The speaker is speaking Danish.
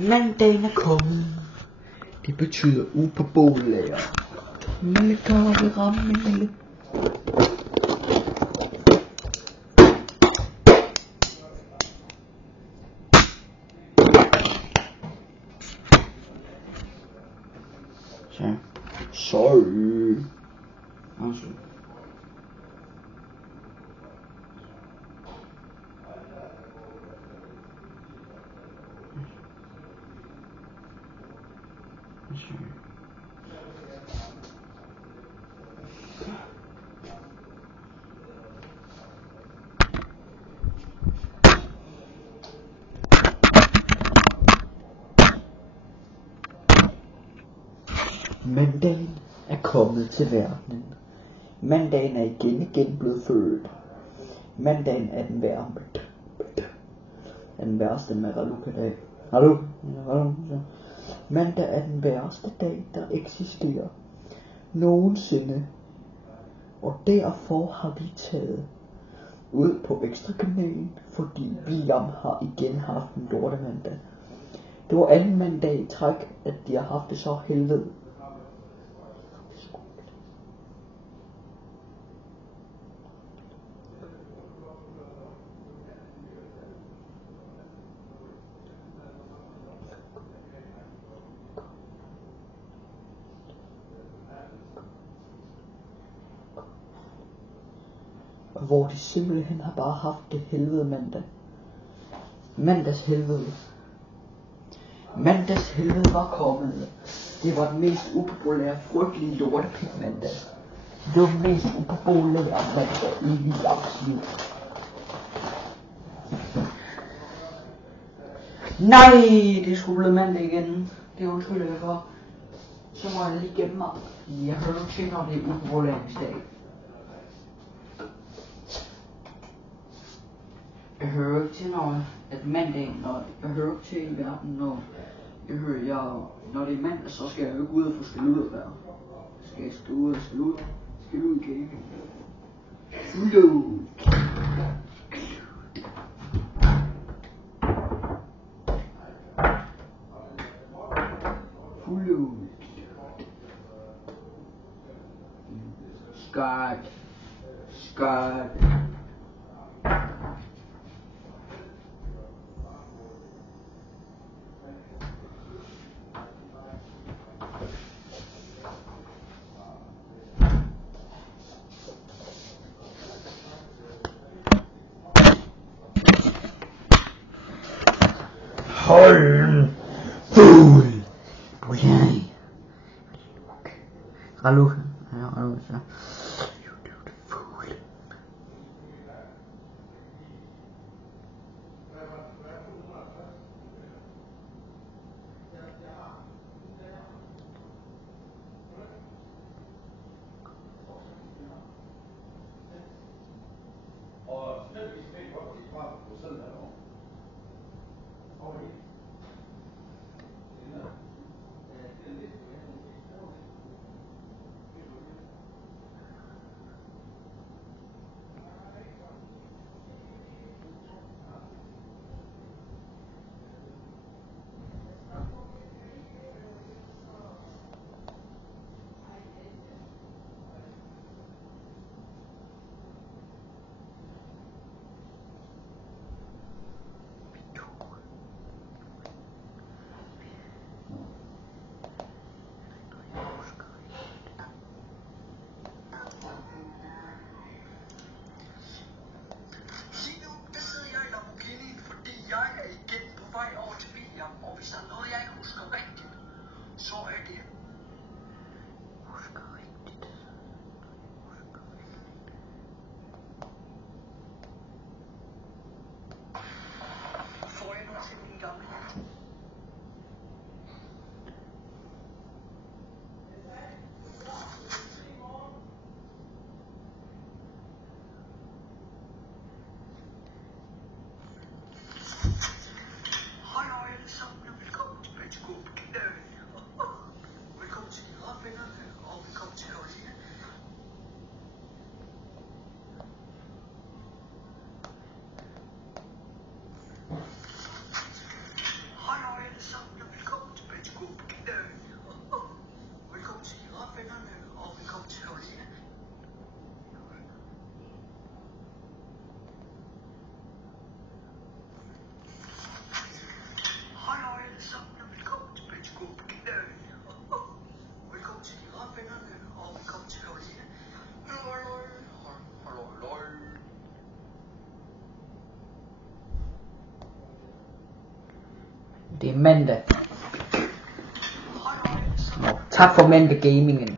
Mandagen er kommet. Det betyder upopulær. Mille kommer ramme. Så. Sorry. Altså. Mandagen er kommet til verdenen. Mandagen er igen blevet født. Mandagen er den værste med Raluka-dag. Hallo? Mandag er den værste dag, der eksisterer nogensinde. Og derfor har vi taget ud på Ekstrakanalen, fordi William har igen haft en lortemandag. Det var anden mandag i træk, at de har haft det så helvede. Hvor de simpelthen har bare haft det helvede mandag. Mandags helvede var kommet. Det var den mest upopulære, frygtelige lortepik mandag. Det var den mest upopulære mandag i Williams liv. Nej, det er sgu blevet mandag igen. Det undskylder jeg for. Så må jeg lige gemme mig. Jeg hører nu til, når det er upopulærensdag. Jeg hører ikke til, at mandagen, når jeg hører ikke til i verden, når det er mandag, så skal jeg jo ikke ud og få skal ud og være. Skal ud, okay? Fuldo. Skat. Hold fuld. Hallo. Hallo. Det er mandag. Tak for mandag gamingen.